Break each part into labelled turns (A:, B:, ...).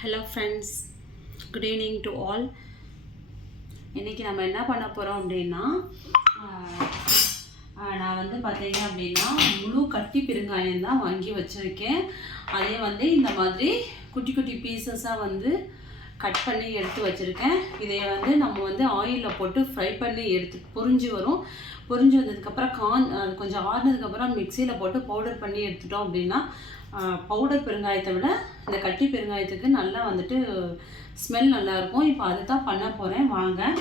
A: Hello friends good evening to all இன்றைக்கி நம்ம என்ன பண்ண போகிறோம் அப்படின்னா நான் வந்து பார்த்தீங்க அப்படின்னா முழு கட்டி பெருங்காயம் தான் வாங்கி வச்சுருக்கேன். அதே வந்து இந்த மாதிரி குட்டி குட்டி பீசஸாக வந்து கட் பண்ணி எடுத்து வச்சுருக்கேன். இதை வந்து நம்ம வந்து ஆயிலில் போட்டு ஃப்ரை பண்ணி எடுத்து பொரிஞ்சு வரும். பொறிஞ்சு வந்ததுக்கப்புறம் கான் அது கொஞ்சம் ஆறுனதுக்கப்புறம் மிக்சியில் போட்டு பவுடர் பண்ணி எடுத்துட்டோம் அப்படின்னா பவுடர் பெருங்காயத்தை விட இந்த கட்டி பெருங்காயத்துக்கு நல்லா வந்துட்டு ஸ்மெல் நல்லாயிருக்கும் இப்போ அதை தான் பண்ண போகிறேன் வாங்க.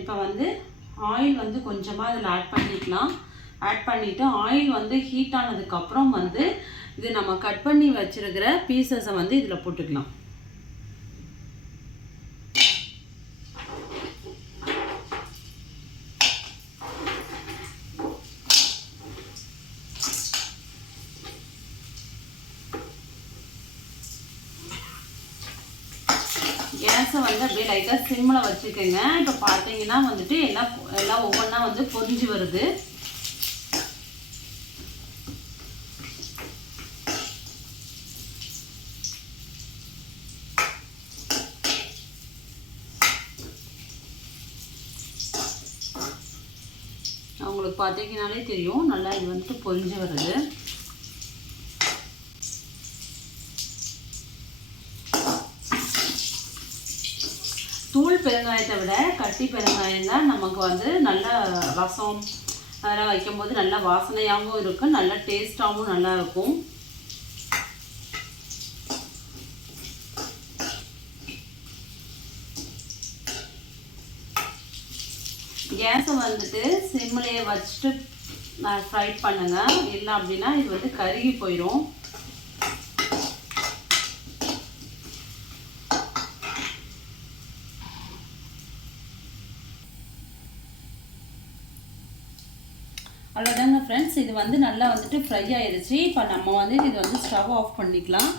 A: இப்போ வந்து ஆயில் வந்து கொஞ்சமாக அதில் ஆட் பண்ணிக்கலாம். ஆட் பண்ணிவிட்டு ஆயில் வந்து ஹீட் ஆனதுக்கப்புறம் வந்து இது நம்ம கட் பண்ணி வச்சிருக்கிற பீசஸை வந்து இதில் போட்டுக்கலாம். கேஸை வந்து அப்படியே லைட்டாக சிம்மில் வச்சுக்கோங்க இப்போ பார்த்தீங்கன்னா வந்துட்டு எல்லாம் எல்லாம் ஒவ்வொன்றா வந்து பொரிஞ்சு வருது. அவங்களுக்கு பார்த்தீங்கனாலே தெரியும். நல்லா இது வந்துட்டு பொரிஞ்சு வருது. தூள் பெருங்காயத்தை விட கட்டி பெருங்காயம் தான் நமக்கு வந்து நல்ல ரசம். அதெல்லாம் வைக்கும்போது நல்ல வாசனையாகவும் இருக்கும் நல்ல டேஸ்ட்டாகவும் நல்லா இருக்கும். கேஸை வந்துட்டு சிம்லேயே வச்சுட்டு நான் ஃப்ரை பண்ணுங்க. இல்லை அப்படின்னா இது வந்து கருகி போயிடும் அவ்வளோதாங்க ஃப்ரெண்ட்ஸ் இது வந்து நல்லா வந்துட்டு ஃப்ரை ஆயிடுச்சு. இப்போ நம்ம வந்து இது வந்து ஸ்டவ் ஆஃப் பண்ணிக்கலாம்.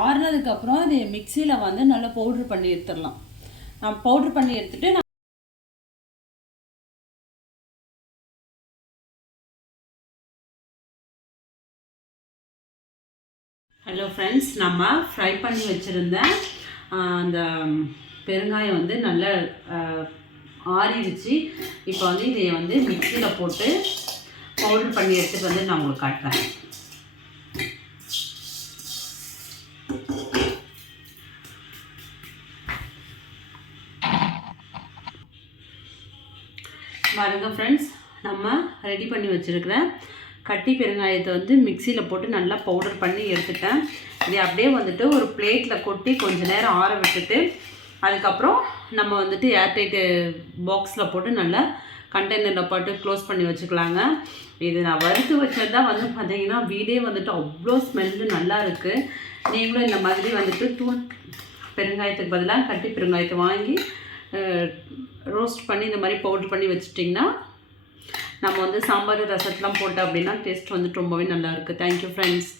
A: ஆறுனதுக்கப்புறம் இது மிக்சியில் வந்து நல்லா பவுட்ரு பண்ணி எடுத்துடலாம். நான் பவுட்ரு பண்ணி எடுத்துட்டு நான் ஹலோ ஃப்ரெண்ட்ஸ் நம்ம ஃப்ரை பண்ணி வச்சுருந்த அந்த பெருங்காயம் வந்து நல்லா ஆஹ், ஆறிடுச்சு. இப்போ வந்து இதை வந்து மிக்சியில் போட்டு பவுடர் பண்ணி எடுத்துகிட்டு வந்து நான் உங்களுக்கு காட்டுறேன். பாருங்க ஃப்ரெண்ட்ஸ் நம்ம ரெடி பண்ணி வச்சுருக்கிற கட்டி பெருங்காயத்தை வந்து மிக்சியில் போட்டு நல்லா பவுடர் பண்ணி எடுத்துட்டேன். இதை அப்படியே வந்துட்டு ஒரு பிளேட்டில் கொட்டி கொஞ்சம் நேரம் ஆற விட்டுட்டு அதுக்கப்புறம் நம்ம வந்துட்டு ஏர்டைட்டு பாக்ஸில் போட்டு நல்லா கண்டெய்னரில் போட்டு க்ளோஸ் பண்ணி வச்சுக்கலாங்க. இது நான் வறுத்து வச்சது தான் வந்து பார்த்தீங்கன்னா வீடே வந்துட்டு அவ்வளோ ஸ்மெல்லு நல்லா இருக்குது நீங்களும் இந்த மாதிரி வந்துட்டு தூள் பெருங்காயத்துக்கு பதிலாக கட்டி பெருங்காயத்தை வாங்கி ரோஸ்ட் பண்ணி இந்த மாதிரி பவுட்ரு பண்ணி வச்சுட்டிங்கன்னா நம்ம வந்து சாம்பார் ரசத்தெலாம் போட்டோம் அப்படின்னா டேஸ்ட் வந்துட்டு ரொம்பவே நல்லாயிருக்கு தேங்க்யூ ஃப்ரெண்ட்ஸ்